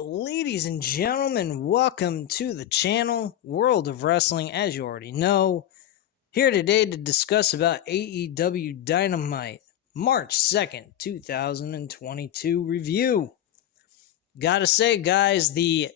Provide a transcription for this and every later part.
Ladies and gentlemen, welcome to the channel, World of Wrestling, as you already know. Here today to discuss about AEW Dynamite, March 2nd, 2022 review. Gotta say, guys, the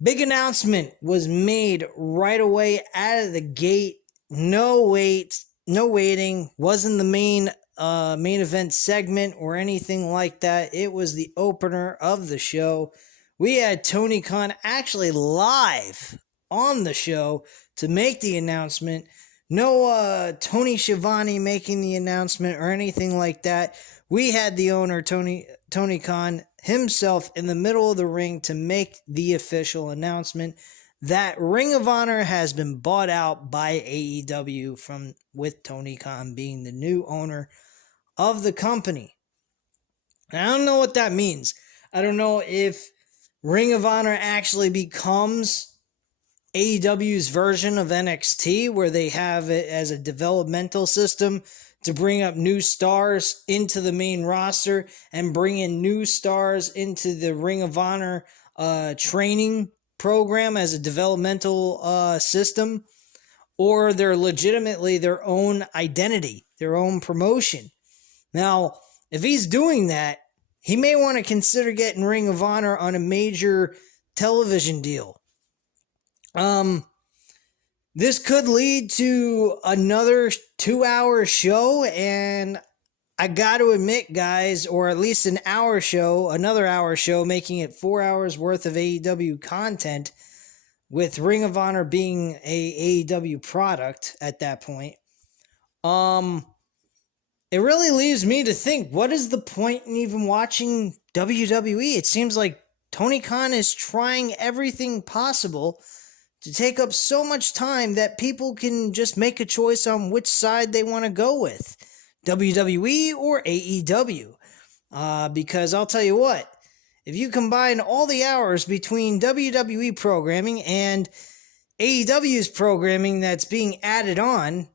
big announcement was made right away out of the gate. No waiting. Wasn't the main event segment or anything like that. It was the opener of the show. We had Tony Khan actually live on the show to make the announcement. No Tony Schiavone making the announcement or anything like that. We had the owner, Tony Khan, himself in the middle of the ring to make the official announcement that Ring of Honor has been bought out by AEW, with Tony Khan being the new owner of the company. And I don't know what that means. I don't know if Ring of Honor actually becomes AEW's version of NXT, where they have it as a developmental system to bring up new stars into the main roster and bring in new stars into the Ring of Honor training program as a developmental system, or they're legitimately their own identity, their own promotion. Now, if he's doing that, he may want to consider getting Ring of Honor on a major television deal. This could lead to another 2-hour show, and I got to admit, guys, or at least an hour show, another hour show, making it 4 hours worth of AEW content, with Ring of Honor being a AEW product at that point. It really leaves me to think, what is the point in even watching WWE? It seems like Tony Khan is trying everything possible to take up so much time that people can just make a choice on which side they want to go with, WWE or AEW. Because I'll tell you what, if you combine all the hours between WWE programming and AEW's programming that's being added on,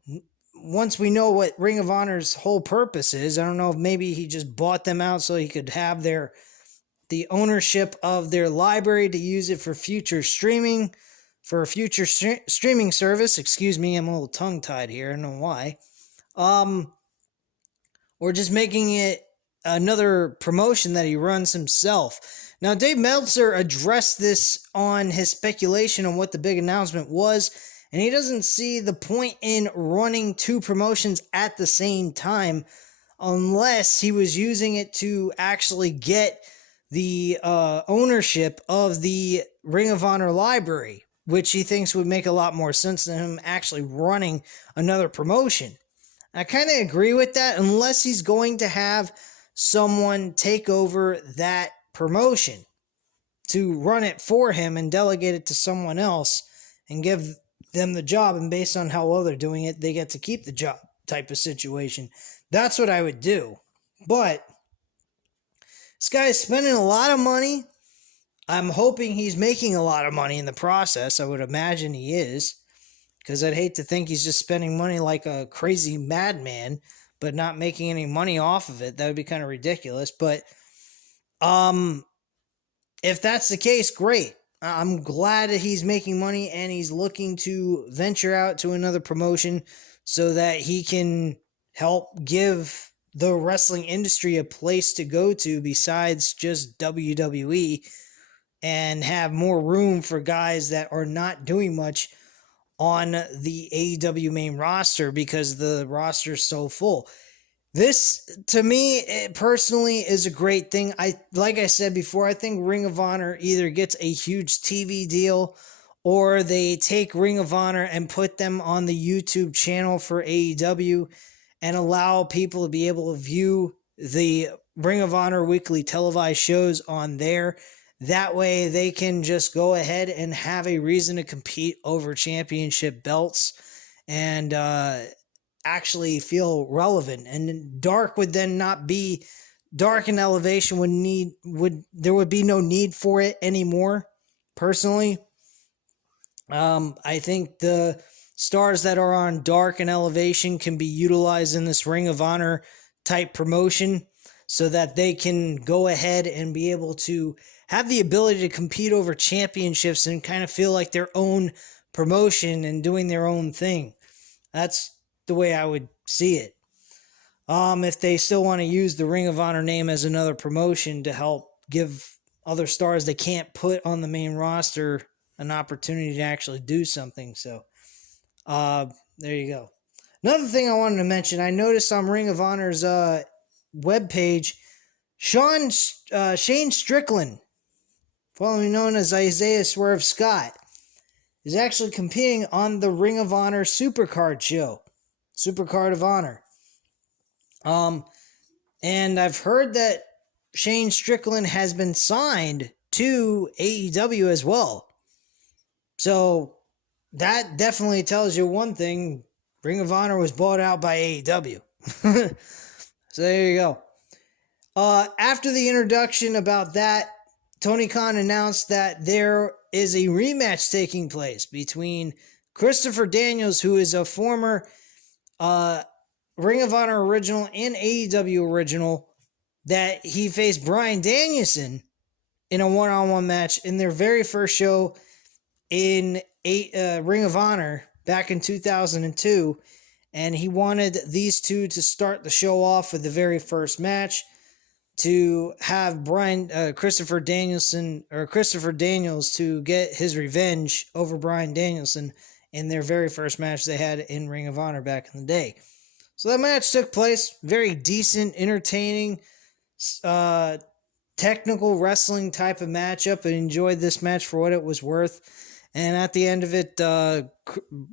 once we know what Ring of Honor's whole purpose is, I don't know if maybe he just bought them out so he could have the ownership of their library to use it for future streaming, for a future streaming service. Excuse me, I'm a little tongue-tied here, I don't know why. Or just making it another promotion that he runs himself. Now, Dave Meltzer addressed this on his speculation on what the big announcement was, and he doesn't see the point in running two promotions at the same time unless he was using it to actually get the ownership of the Ring of Honor library, which he thinks would make a lot more sense than him actually running another promotion. I kind of agree with that, unless he's going to have someone take over that promotion, to run it for him and delegate it to someone else and give them the job. And based on how well they're doing it, they get to keep the job type of situation. That's what I would do. But this guy's spending a lot of money. I'm hoping he's making a lot of money in the process. I would imagine he is, because I'd hate to think he's just spending money like a crazy madman, but not making any money off of it. That would be kind of ridiculous. But if that's the case, great. I'm glad that he's making money and he's looking to venture out to another promotion so that he can help give the wrestling industry a place to go to besides just WWE, and have more room for guys that are not doing much on the AEW main roster because the roster is so full. This, to me, it personally is a great thing. Like I said before, I think Ring of Honor either gets a huge TV deal or they take Ring of Honor and put them on the YouTube channel for AEW and allow people to be able to view the Ring of Honor weekly televised shows on there. That way they can just go ahead and have a reason to compete over championship belts and actually feel relevant. And Dark would then not be Dark, and Elevation there would be no need for it anymore. Personally, I think the stars that are on Dark and Elevation can be utilized in this Ring of Honor type promotion so that they can go ahead and be able to have the ability to compete over championships and kind of feel like their own promotion and doing their own thing. That's the way I would see it. If they still want to use the Ring of Honor name as another promotion to help give other stars they can't put on the main roster an opportunity to actually do something. So, there you go. Another thing I wanted to mention, I noticed on Ring of Honor's webpage, Shane Strickland, formerly known as Isaiah Swerve Scott, is actually competing on the Ring of Honor Supercard show. Supercard of Honor. And I've heard that Shane Strickland has been signed to AEW as well. So that definitely tells you one thing. Ring of Honor was bought out by AEW. So there you go. After the introduction about that, Tony Khan announced that there is a rematch taking place between Christopher Daniels, who is a former Ring of Honor original and AEW original, that he faced Bryan Danielson in a one-on-one match in their very first show in Ring of Honor back in 2002. And he wanted these two to start the show off with the very first match to have Christopher Daniels to get his revenge over Bryan Danielson in their very first match they had in Ring of Honor back in the day. So that match took place. Very decent, entertaining, technical wrestling type of matchup. I enjoyed this match for what it was worth. And at the end of it,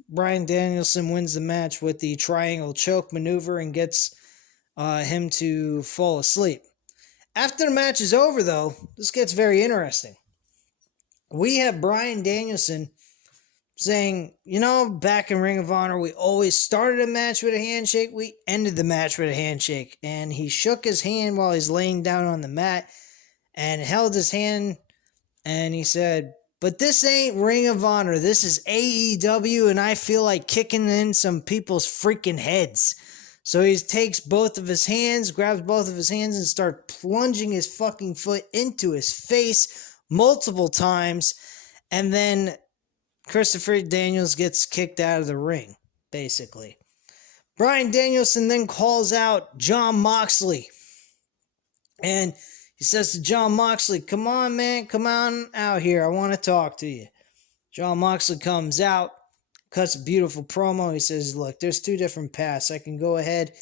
Bryan Danielson wins the match with the triangle choke maneuver and gets him to fall asleep. After the match is over, though, this gets very interesting. We have Bryan Danielson saying, back in Ring of Honor, we always started a match with a handshake, we ended the match with a handshake. And he shook his hand while he's laying down on the mat and held his hand, and he said, "But this ain't Ring of Honor, this is AEW, and I feel like kicking in some people's freaking heads." So he takes both of his hands, grabs both of his hands, and starts plunging his fucking foot into his face multiple times. And then Christopher Daniels gets kicked out of the ring, basically. Bryan Danielson then calls out Jon Moxley. And he says to Jon Moxley, "Come on, man, come on out here. I want to talk to you." Jon Moxley comes out, cuts a beautiful promo. He says, "Look, there's two different paths. I can go ahead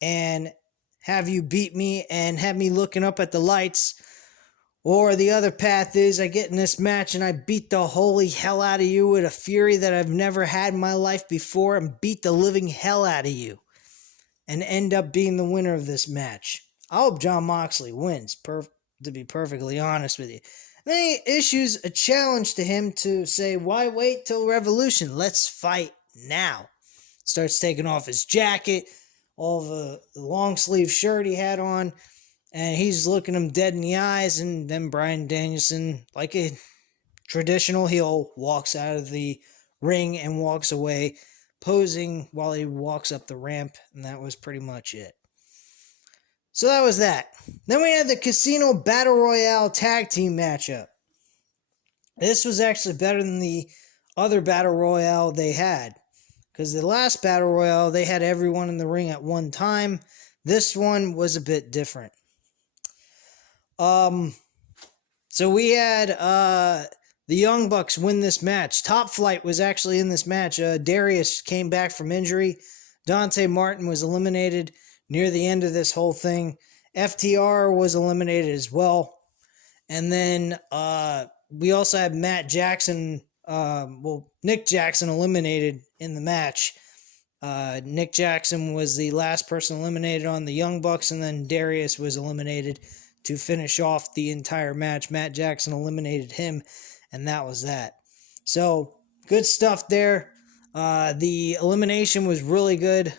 and have you beat me and have me looking up at the lights. Or the other path is I get in this match and I beat the holy hell out of you with a fury that I've never had in my life before and beat the living hell out of you and end up being the winner of this match. I hope John Moxley wins, to be perfectly honest with you. And then he issues a challenge to him to say, why wait till Revolution? Let's fight now. Starts taking off his jacket, all the long sleeve shirt he had on, and he's looking him dead in the eyes, and then Bryan Danielson, like a traditional heel, walks out of the ring and walks away, posing while he walks up the ramp, and that was pretty much it. So that was that. Then we had the Casino Battle Royale Tag Team matchup. This was actually better than the other Battle Royale they had, because the last Battle Royale, they had everyone in the ring at one time. This one was a bit different. So we had the Young Bucks win this match. Top Flight was actually in this match. Darius came back from injury. Dante Martin was eliminated near the end of this whole thing. FTR was eliminated as well. And then we also had Matt Jackson, Nick Jackson eliminated in the match. Nick Jackson was the last person eliminated on the Young Bucks, and then Darius was eliminated to finish off the entire match. Matt Jackson eliminated him, and that was that. So, good stuff there. The elimination was really good.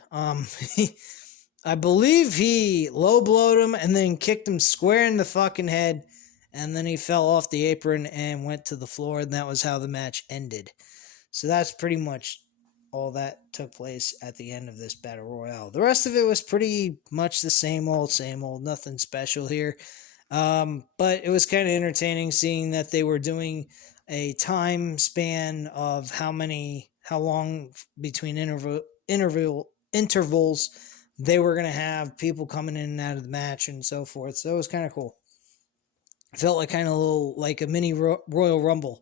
I believe he low-blowed him and then kicked him square in the fucking head, and then he fell off the apron and went to the floor, and that was how the match ended. So that's pretty much all that took place at the end of this Battle Royale. The rest of it was pretty much the same old, nothing special here. But it was kind of entertaining seeing that they were doing a time span of how long between intervals they were going to have people coming in and out of the match and so forth. So it was kind of cool. It felt like kind of a little, like a mini Royal Rumble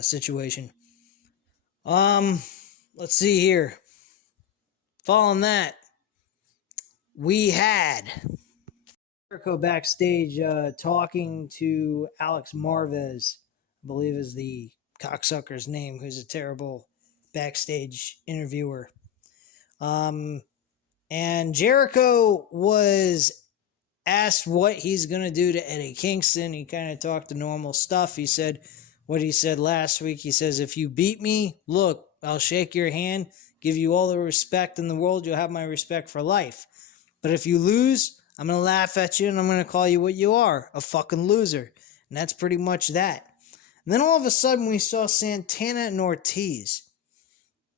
situation. Let's see here. Following that, we had Jericho backstage talking to Alex Marvez, I believe is the cocksucker's name, who's a terrible backstage interviewer. And Jericho was asked what he's going to do to Eddie Kingston. He kind of talked the normal stuff. He said what he said last week. He says, if you beat me, look, I'll shake your hand, give you all the respect in the world. You'll have my respect for life. But if you lose, I'm going to laugh at you and I'm going to call you what you are, a fucking loser. And that's pretty much that. And then all of a sudden we saw Santana and Ortiz.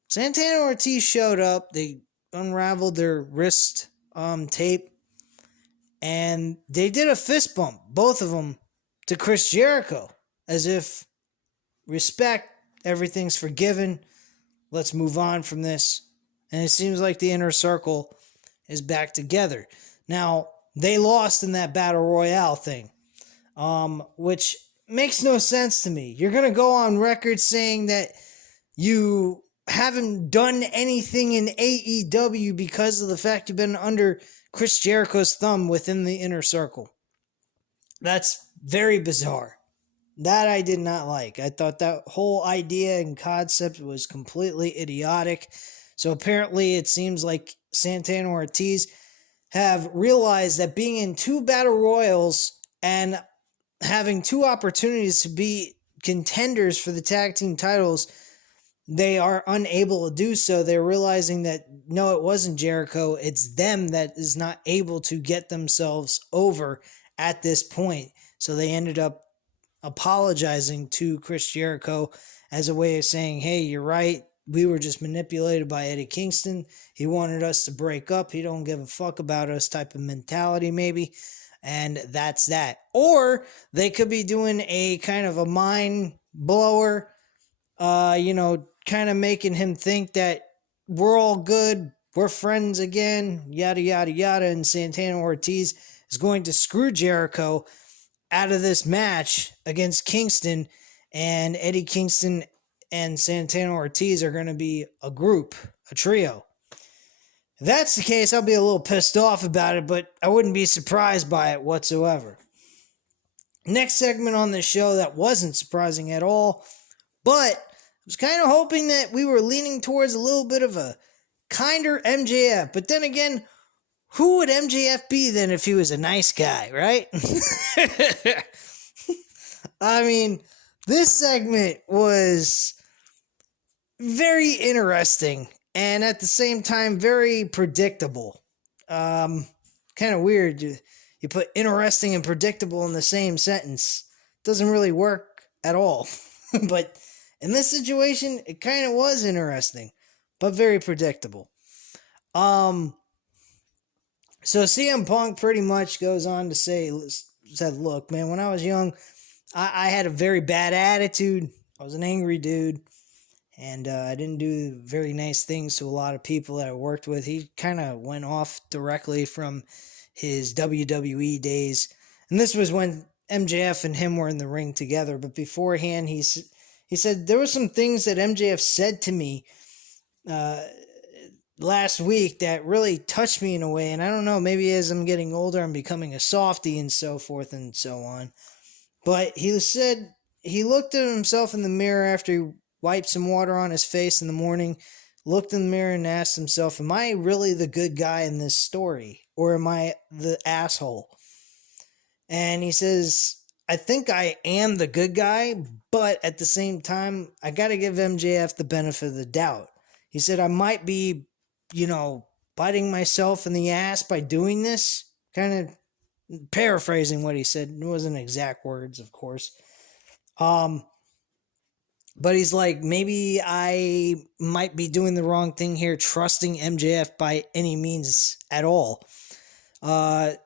Santana and Ortiz showed up. They unraveled their wrist tape. And they did a fist bump, both of them, to Chris Jericho. As if, respect, everything's forgiven. Let's move on from this. And it seems like the inner circle is back together. Now, they lost in that Battle Royale thing, which makes no sense to me. You're going to go on record saying that you haven't done anything in AEW because of the fact you've been under Chris Jericho's thumb within the inner circle. That's very bizarre. That I did not like. I thought that whole idea and concept was completely idiotic. So apparently it seems like Santana and Ortiz have realized that being in two battle royals and having two opportunities to be contenders for the tag team titles, they are unable to do so. They're realizing that, no, it wasn't Jericho. It's them that is not able to get themselves over at this point. So they ended up apologizing to Chris Jericho as a way of saying, hey, you're right. We were just manipulated by Eddie Kingston. He wanted us to break up. He don't give a fuck about us type of mentality, maybe. And that's that. Or they could be doing a kind of a mind blower, kind of making him think that we're all good, we're friends again, yada, yada, yada, and Santana Ortiz is going to screw Jericho out of this match against Kingston, and Eddie Kingston and Santana Ortiz are going to be a group, a trio. If that's the case, I'll be a little pissed off about it, but I wouldn't be surprised by it whatsoever. Next segment on the show that wasn't surprising at all, but I was kind of hoping that we were leaning towards a little bit of a kinder MJF. But then again, who would MJF be then if he was a nice guy, right? I mean, this segment was very interesting and at the same time very predictable. Kind of weird. You put interesting and predictable in the same sentence. Doesn't really work at all. But in this situation, it kind of was interesting, but very predictable. So CM Punk pretty much goes on to said, look, man, when I was young, I had a very bad attitude. I was an angry dude, and I didn't do very nice things to a lot of people that I worked with. He kind of went off directly from his WWE days, and this was when MJF and him were in the ring together. But beforehand, he said there were some things that MJF said to me last week that really touched me in a way, and I don't know, maybe as I'm getting older, I'm becoming a softie and so forth and so on. But he said he looked at himself in the mirror after he wiped some water on his face in the morning, looked in the mirror and asked himself, am I really the good guy in this story, or am I the asshole? And he says, I think I am the good guy, but at the same time, I got to give MJF the benefit of the doubt. He said, I might be, biting myself in the ass by doing this. Kind of paraphrasing what he said. It wasn't exact words, of course. But he's like, maybe I might be doing the wrong thing here, trusting MJF by any means at all.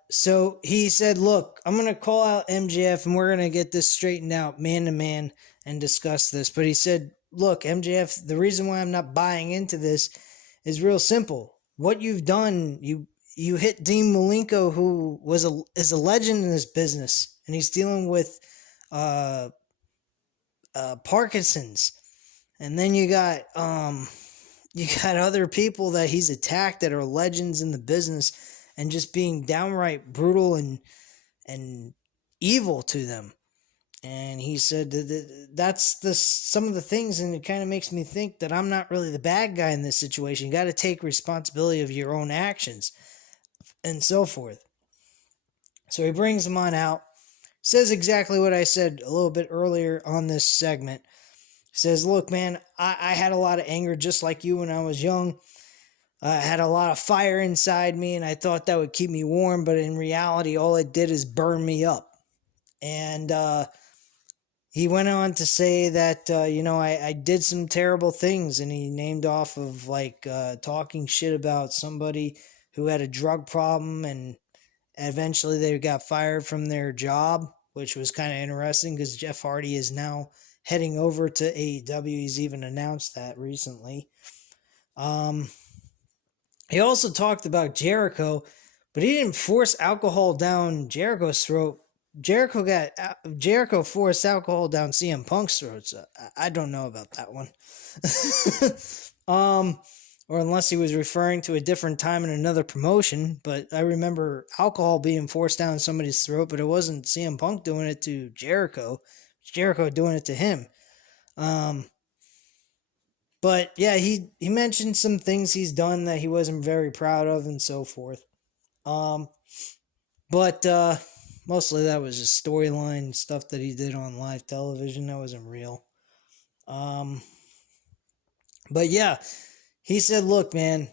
So he said, look, I'm going to call out MJF and we're going to get this straightened out man to man and discuss this. But he said, look, MJF, the reason why I'm not buying into this is real simple. What you've done, you hit Dean Malenko, who is a legend in this business, and he's dealing with Parkinson's. And then you got other people that he's attacked that are legends in the business and just being downright brutal and evil to them. And he said that's some of the things, and it kind of makes me think that I'm not really the bad guy in this situation. You got to take responsibility of your own actions and so forth. So he brings him on out, says exactly what I said a little bit earlier on this segment. He says, look, man, I had a lot of anger just like you when I was young. I had a lot of fire inside me, and I thought that would keep me warm, but in reality, all it did is burn me up. And he went on to say that, I did some terrible things, and he named off of, talking shit about somebody who had a drug problem, and eventually they got fired from their job, which was kind of interesting because Jeff Hardy is now heading over to AEW. He's even announced that recently. He also talked about Jericho, but he didn't force alcohol down Jericho's throat. Jericho forced alcohol down CM Punk's throat. So I don't know about that one. Or unless he was referring to a different time in another promotion. But I remember alcohol being forced down somebody's throat, but it wasn't CM Punk doing it to Jericho. It was Jericho doing it to him. But yeah, he mentioned some things he's done that he wasn't very proud of and so forth. But mostly that was just storyline stuff that he did on live television. That wasn't real. But yeah, he said, look, man,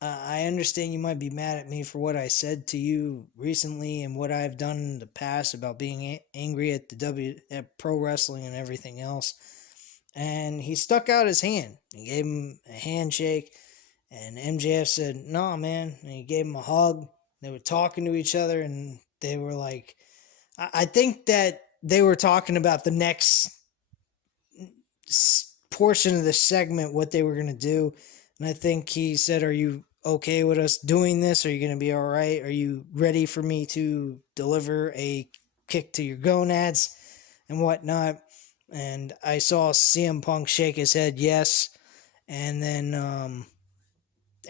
I understand you might be mad at me for what I said to you recently and what I've done in the past about being angry at at pro wrestling and everything else. And he stuck out his hand. He gave him a handshake. And MJF said, no, man. And he gave him a hug. They were talking to each other, and they were like, I think that they were talking about the next portion of the segment, what they were going to do. And I think he said, are you okay with us doing this? Are you going to be all right? Are you ready for me to deliver a kick to your gonads and whatnot? And I saw CM Punk shake his head yes. And then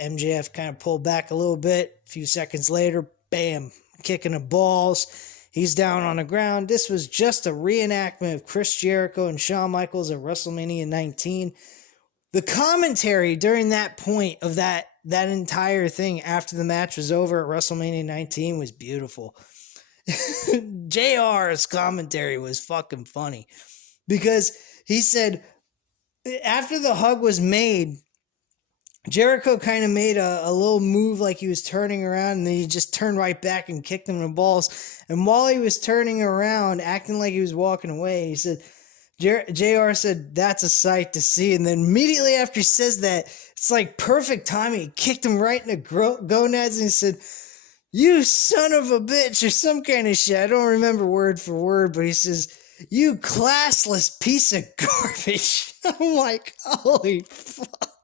MJF kind of pulled back a little bit. A few seconds later, bam, kicking the balls. He's down on the ground. This was just a reenactment of Chris Jericho and Shawn Michaels at WrestleMania 19. The commentary during that point of that that entire thing after the match was over at WrestleMania 19 was beautiful. JR's commentary was fucking funny because he said after the hug was made, Jericho kind of made a little move like he was turning around, and then he just turned right back and kicked him in the balls. And while he was turning around, acting like he was walking away, he said, JR said, "That's a sight to see." And then immediately after he says that, it's like perfect timing. He kicked him right in the gonads, and he said, "You son of a bitch," or some kind of shit. I don't remember word for word, but he says, "You classless piece of garbage." I'm like, holy fuck.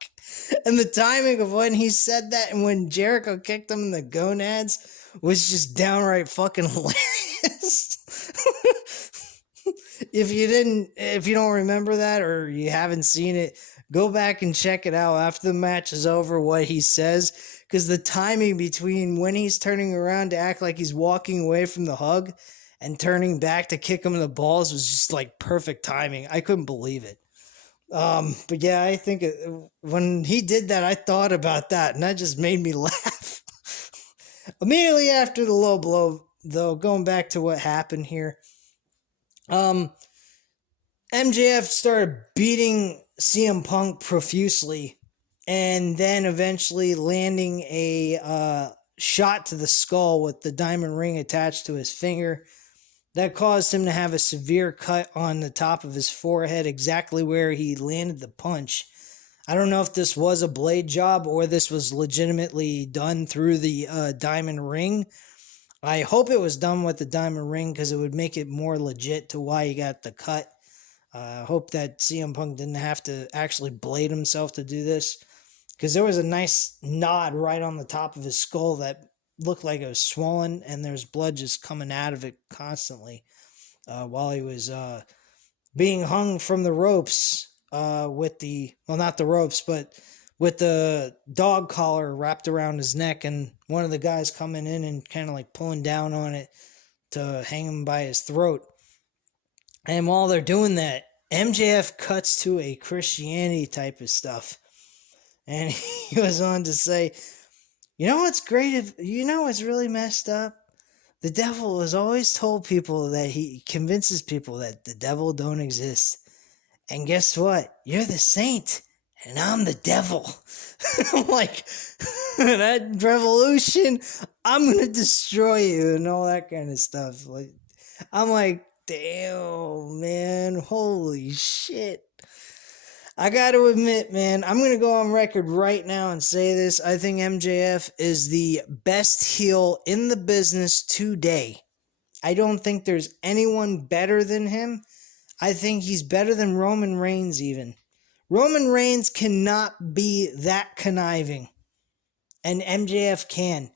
And the timing of when he said that and when Jericho kicked him in the gonads was just downright fucking hilarious. If you don't remember that or you haven't seen it, go back and check it out after the match is over, what he says. Because the timing between when he's turning around to act like he's walking away from the hug and turning back to kick him in the balls was just like perfect timing. I couldn't believe it. But yeah, I think when he did that, I thought about that, and that just made me laugh. Immediately after the low blow, though, going back to what happened here, MJF started beating CM Punk profusely, and then eventually landing a shot to the skull with the diamond ring attached to his finger. That caused him to have a severe cut on the top of his forehead, exactly where he landed the punch. I don't know if this was a blade job or this was legitimately done through the diamond ring. I hope it was done with the diamond ring because it would make it more legit to why he got the cut. I hope that CM Punk didn't have to actually blade himself to do this, because there was a nice nod right on the top of his skull that looked like it was swollen, and there's blood just coming out of it constantly while he was being hung from the ropes with not the ropes, but with the dog collar wrapped around his neck, and one of the guys coming in and kind of like pulling down on it to hang him by his throat. And while they're doing that, MJF cuts to a Christianity type of stuff, and he was on to say, "You know what's great? You know what's really messed up? The devil has always told people that he convinces people that the devil don't exist. And guess what? You're the saint, and I'm the devil." I'm like, that revolution, I'm going to destroy you, and all that kind of stuff. Like, I'm like, damn, man, holy shit. I got to admit, man, I'm going to go on record right now and say this. I think MJF is the best heel in the business today. I don't think there's anyone better than him. I think he's better than Roman Reigns even. Roman Reigns cannot be that conniving, and MJF can.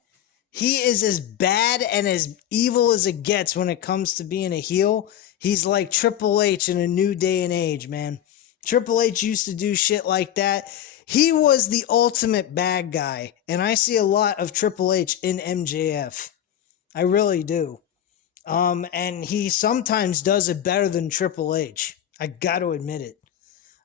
He is as bad and as evil as it gets when it comes to being a heel. He's like Triple H in a new day and age, man. Triple H used to do shit like that. He was the ultimate bad guy, and I see a lot of Triple H in MJF. I really do. And he sometimes does it better than Triple H. I got to admit it.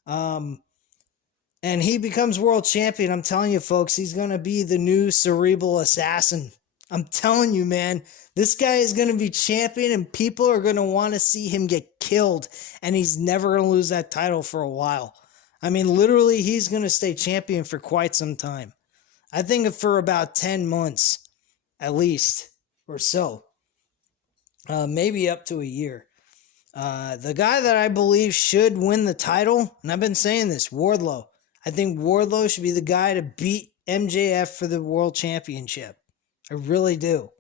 And he becomes world champion. I'm telling you, folks, he's going to be the new cerebral assassin. I'm telling you, man, this guy is going to be champion, and people are going to want to see him get killed, and he's never going to lose that title for a while. I mean, literally, he's going to stay champion for quite some time. I think for about 10 months, at least, or so. Maybe up to a year. The guy that I believe should win the title, and I've been saying this, Wardlow. I think Wardlow should be the guy to beat MJF for the world championship. I really do.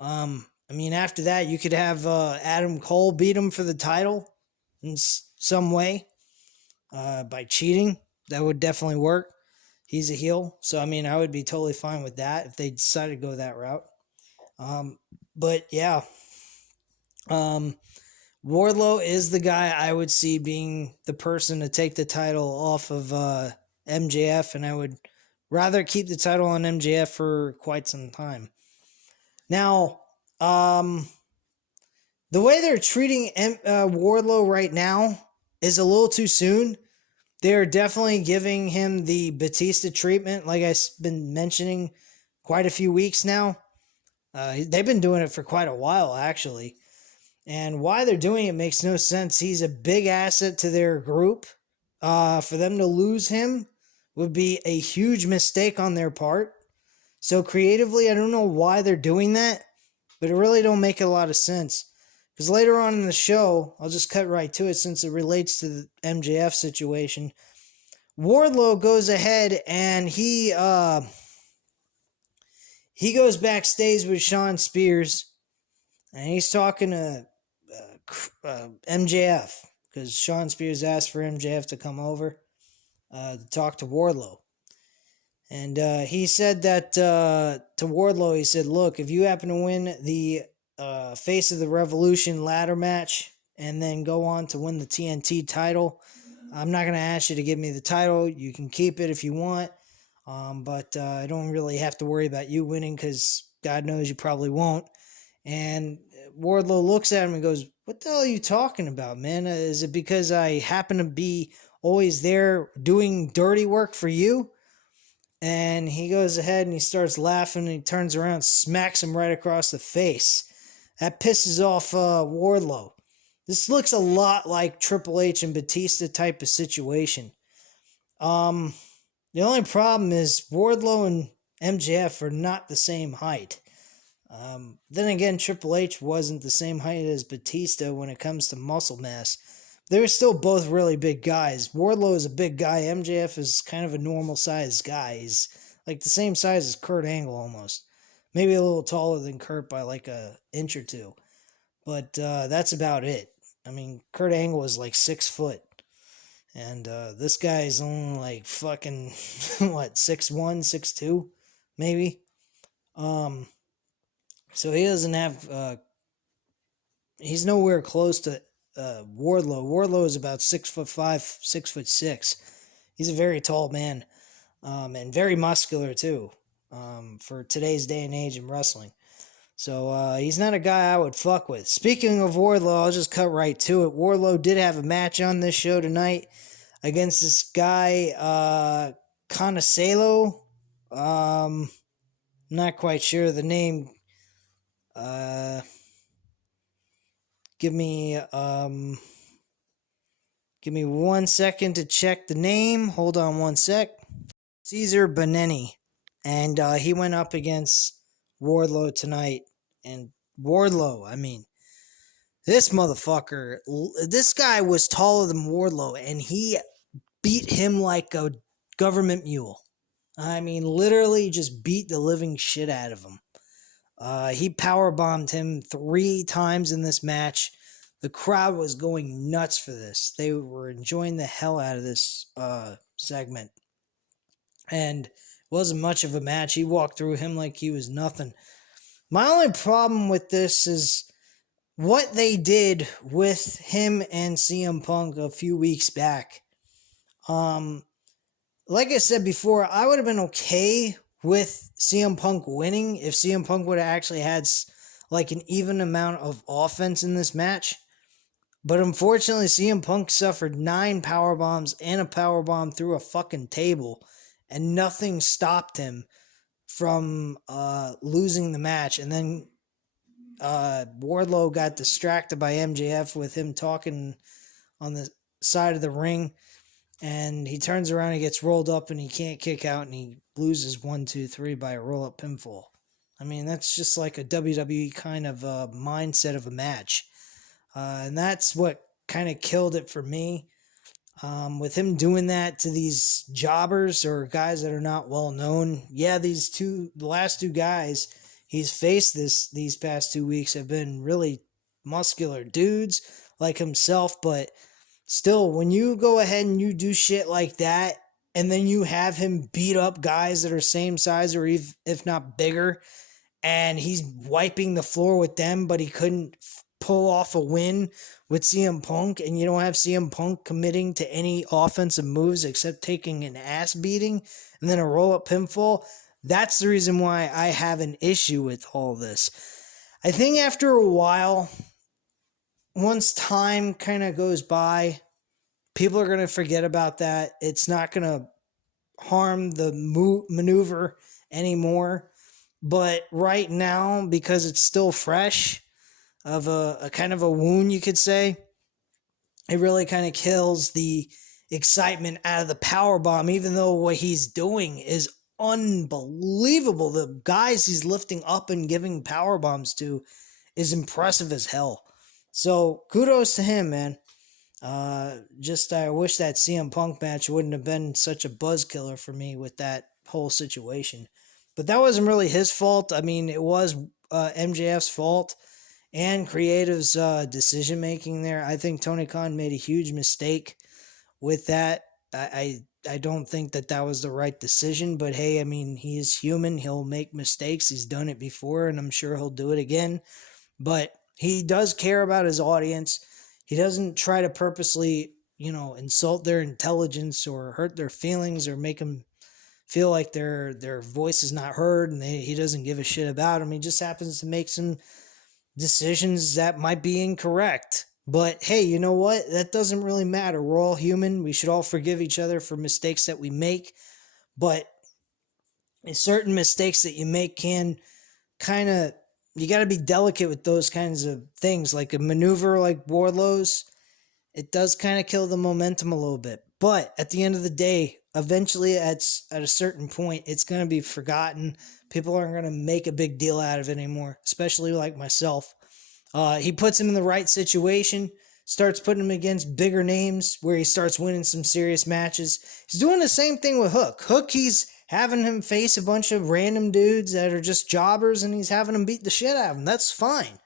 I mean, after that, you could have Adam Cole beat him for the title in some way by cheating. That would definitely work. He's a heel, so I mean, I would be totally fine with that if they decided to go that route. But yeah, Wardlow is the guy I would see being the person to take the title off of MJF, and I would rather keep the title on MJF for quite some time. Now, the way they're treating Wardlow right now is a little too soon. They're definitely giving him the Batista treatment, like I've been mentioning quite a few weeks now. They've been doing it for quite a while, actually. And why they're doing it makes no sense. He's a big asset to their group. For them to lose him would be a huge mistake on their part. So creatively, I don't know why they're doing that, but it really don't make a lot of sense. Because later on in the show, I'll just cut right to it since it relates to the MJF situation. Wardlow goes ahead and he goes backstage with Shawn Spears, and he's talking to MJF because Shawn Spears asked for MJF to come over to talk to Wardlow. And he said that to Wardlow, he said, look, if you happen to win the Face of the Revolution ladder match and then go on to win the TNT title, I'm not going to ask you to give me the title. You can keep it if you want, but I don't really have to worry about you winning because God knows you probably won't. And Wardlow looks at him and goes, what the hell are you talking about, man? Is it because I happen to be always there doing dirty work for you? And he goes ahead and he starts laughing and he turns around, smacks him right across the face. That pisses off Wardlow. This looks a lot like Triple H and Batista type of situation. The only problem is Wardlow and MJF are not the same height. Then again, Triple H wasn't the same height as Batista when it comes to muscle mass. They were still both really big guys. Wardlow is a big guy. MJF is kind of a normal sized guy. He's like the same size as Kurt Angle almost. Maybe a little taller than Kurt by like an inch or two. But that's about it. I mean, Kurt Angle is like 6 foot. And this guy is only like fucking, what, 6'1", 6'2", maybe? So he doesn't have, he's nowhere close to Wardlow. Wardlow is about 6'5", 6'6". He's a very tall man, and very muscular too, for today's day and age in wrestling. So he's not a guy I would fuck with. Speaking of Wardlow, I'll just cut right to it. Wardlow did have a match on this show tonight against this guy, Conosalo. Not quite sure the name. Give me 1 second to check the name. Hold on 1 sec. Caesar Boneni. And he went up against Wardlow tonight. And Wardlow, I mean, this motherfucker, this guy was taller than Wardlow, and he beat him like a government mule. I mean, literally just beat the living shit out of him. He powerbombed him 3 times in this match. The crowd was going nuts for this. They were enjoying the hell out of this segment. And it wasn't much of a match. He walked through him like he was nothing. My only problem with this is what they did with him and CM Punk a few weeks back. Like I said before, I would have been okay with CM Punk winning if CM Punk would have actually had like an even amount of offense in this match. But unfortunately, CM Punk suffered 9 powerbombs and a powerbomb through a fucking table, and nothing stopped him from losing the match. And then Wardlow got distracted by MJF with him talking on the side of the ring, and he turns around and gets rolled up and he can't kick out, and he loses 1, 2, 3 by a roll-up pinfall. I mean, that's just like a WWE kind of mindset of a match. And that's what kind of killed it for me. With him doing that to these jobbers or guys that are not well known. Yeah, the last two guys he's faced these past 2 weeks have been really muscular dudes like himself, but still, when you go ahead and you do shit like that, and then you have him beat up guys that are same size or if not bigger, and he's wiping the floor with them, but he couldn't pull off a win with CM Punk, and you don't have CM Punk committing to any offensive moves except taking an ass beating and then a roll-up pinfall, that's the reason why I have an issue with all this. I think after a while, once time kind of goes by, People are going to forget about that. It's not going to harm the maneuver anymore. But right now, because it's still fresh, of a kind of a wound, you could say, it really kind of kills the excitement out of the power bomb, even though what he's doing is unbelievable. The guys he's lifting up and giving power bombs to is impressive as hell. So kudos to him, man. I wish that CM Punk match wouldn't have been such a buzz killer for me with that whole situation. But that wasn't really his fault. I mean, it was MJF's fault and creative's decision making there. I think Tony Khan made a huge mistake with that. I don't think that was the right decision, but hey, I mean, he is human. He'll make mistakes. He's done it before, and I'm sure he'll do it again. But he does care about his audience. He doesn't try to purposely, insult their intelligence or hurt their feelings or make them feel like their voice is not heard, and he doesn't give a shit about them. He just happens to make some decisions that might be incorrect. But hey, you know what? That doesn't really matter. We're all human. We should all forgive each other for mistakes that we make. But certain mistakes that you make can kind of, you got to be delicate with those kinds of things. Like a maneuver like Wardlow's, it does kind of kill the momentum a little bit. But at the end of the day, eventually at a certain point, it's going to be forgotten. People aren't going to make a big deal out of it anymore, especially like myself. He puts him in the right situation, starts putting him against bigger names where he starts winning some serious matches. He's doing the same thing with Hook. Hook, he's having him face a bunch of random dudes that are just jobbers, and he's having them beat the shit out of him. That's fine.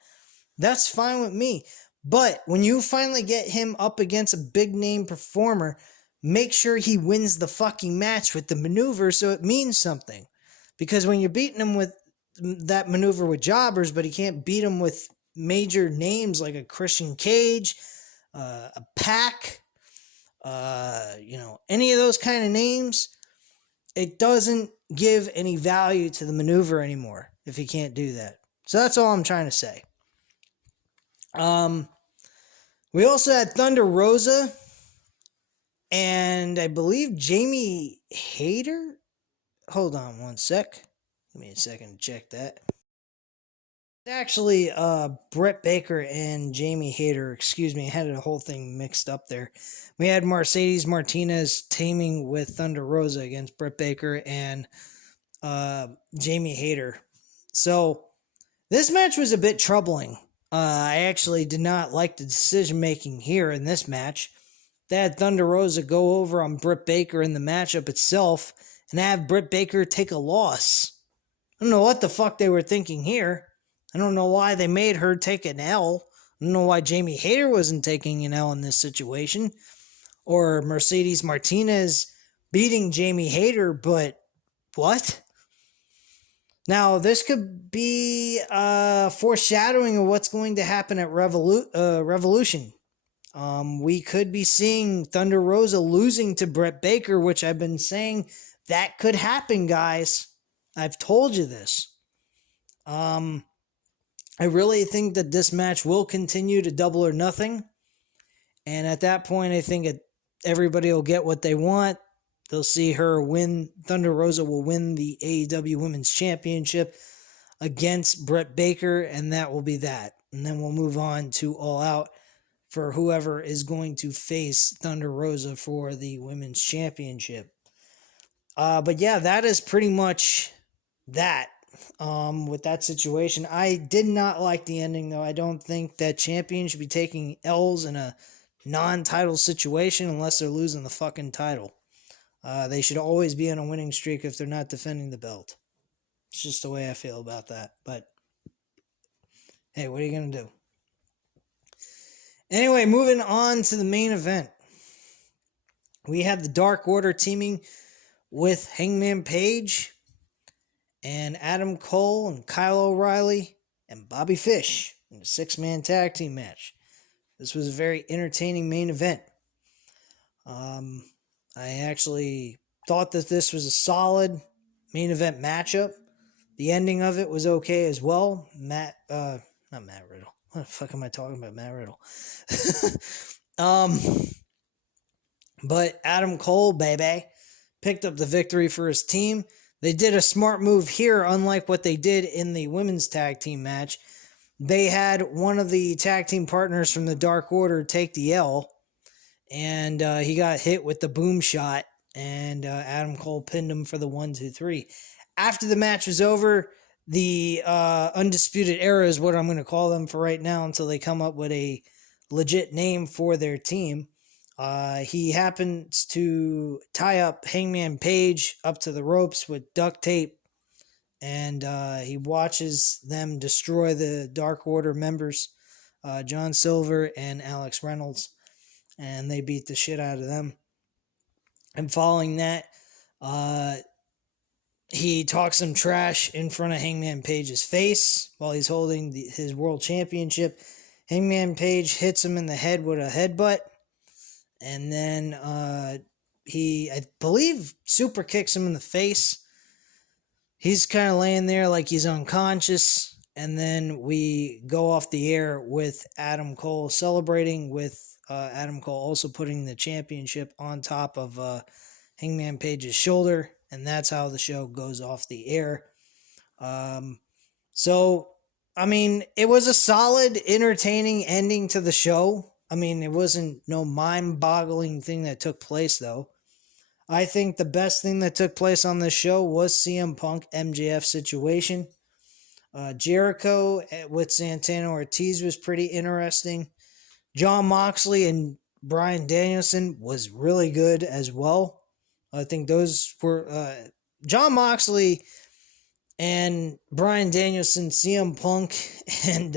That's fine with me. But when you finally get him up against a big name performer, make sure he wins the fucking match with the maneuver so it means something. Because when you're beating him with that maneuver with jobbers, but he can't beat him with major names like a Christian Cage, a Pac, any of those kind of names, it doesn't give any value to the maneuver anymore if he can't do that. So that's all I'm trying to say. We also had Thunder Rosa and I believe Jamie Hayter. Hold on one sec. Give me a second to check that. Actually, Britt Baker and Jamie Hayter, excuse me, I had the whole thing mixed up there. We had Mercedes Martinez teaming with Thunder Rosa against Britt Baker and Jamie Hayter. So this match was a bit troubling. I actually did not like the decision making here in this match. They had Thunder Rosa go over on Britt Baker in the matchup itself and have Britt Baker take a loss. I don't know what the fuck they were thinking here. I don't know why they made her take an L. I don't know why Jamie Hayter wasn't taking an L in this situation. Or Mercedes Martinez beating Jamie Hayter, but what? Now, this could be foreshadowing of what's going to happen at Revolution. We could be seeing Thunder Rosa losing to Britt Baker, which I've been saying that could happen, guys. I've told you this. I really think that this match will continue to Double or Nothing. And at that point, I think everybody will get what they want. They'll see her win. Thunder Rosa will win the AEW Women's Championship against Britt Baker, and that will be that. And then we'll move on to All Out for whoever is going to face Thunder Rosa for the Women's Championship. But yeah, that is pretty much that. With that situation, I did not like the ending, though. I don't think that champions should be taking L's in a non-title situation unless they're losing the fucking title. They should always be on a winning streak if they're not defending the belt. It's just the way I feel about that. But hey, what are you gonna do? Anyway, moving on to the main event. We had the Dark Order teaming with Hangman Page and Adam Cole and Kyle O'Reilly and Bobby Fish in a 6-man tag team match. This was a very entertaining main event. I actually thought that this was a solid main event matchup. The ending of it was okay as well. Not Matt Riddle. What the fuck am I talking about? Matt Riddle. But Adam Cole, baby, picked up the victory for his team. They did a smart move here, unlike what they did in the women's tag team match. They had one of the tag team partners from the Dark Order take the L, and he got hit with the boom shot, and Adam Cole pinned him for the 1-2-3. After the match was over, the Undisputed Era is what I'm going to call them for right now until they come up with a legit name for their team. He happens to tie up Hangman Page up to the ropes with duct tape, and he watches them destroy the Dark Order members, John Silver and Alex Reynolds, and they beat the shit out of them. And following that, he talks some trash in front of Hangman Page's face while he's holding his world championship. Hangman Page hits him in the head with a headbutt, and then he, I believe, super kicks him in the face. He's kind of laying there like he's unconscious, and then we go off the air with Adam Cole celebrating, with Adam Cole also putting the championship on top of Hangman Page's shoulder, and that's how the show goes off the air. So, I mean, it was a solid, entertaining ending to the show. I mean, it wasn't no mind-boggling thing that took place, though. I think the best thing that took place on this show was CM Punk MJF situation. Jericho with Santana Ortiz was pretty interesting. Jon Moxley and Bryan Danielson was really good as well. I think those were Jon Moxley and Bryan Danielson, CM Punk, and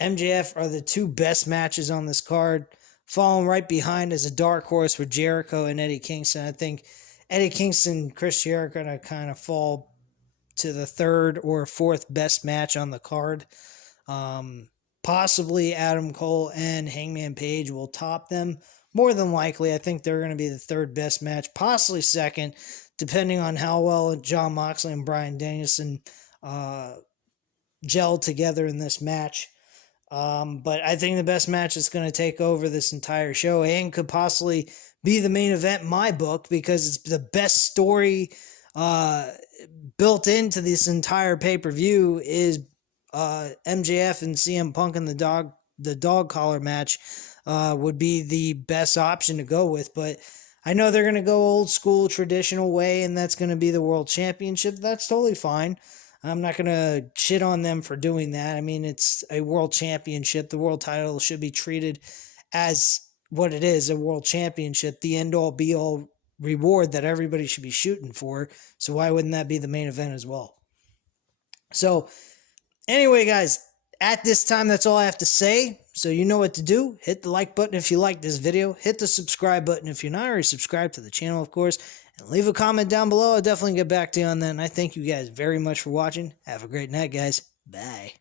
MJF are the two best matches on this card. Following right behind is a dark horse with Jericho and Eddie Kingston. I think Eddie Kingston and Chris Jericho are going to kind of fall to the third or fourth best match on the card. Possibly Adam Cole and Hangman Page will top them. More than likely, I think they're going to be the third best match, possibly second, depending on how well Jon Moxley and Bryan Danielson gel together in this match. But I think the best match is going to take over this entire show and could possibly be the main event in my book, because it's the best story built into this entire pay-per-view is MJF and CM Punk in the dog collar match would be the best option to go with. But I know they're going to go old school traditional way, and that's going to be the world championship. That's totally fine. I'm not going to shit on them for doing that. I mean, it's a world championship. The world title should be treated as what it is, a world championship, the end-all, be-all reward that everybody should be shooting for. So why wouldn't that be the main event as well? So anyway, guys, at this time, that's all I have to say. So you know what to do. Hit the like button if you like this video. Hit the subscribe button if you're not already subscribed to the channel, of course. And leave a comment down below. I'll definitely get back to you on that. And I thank you guys very much for watching. Have a great night, guys. Bye.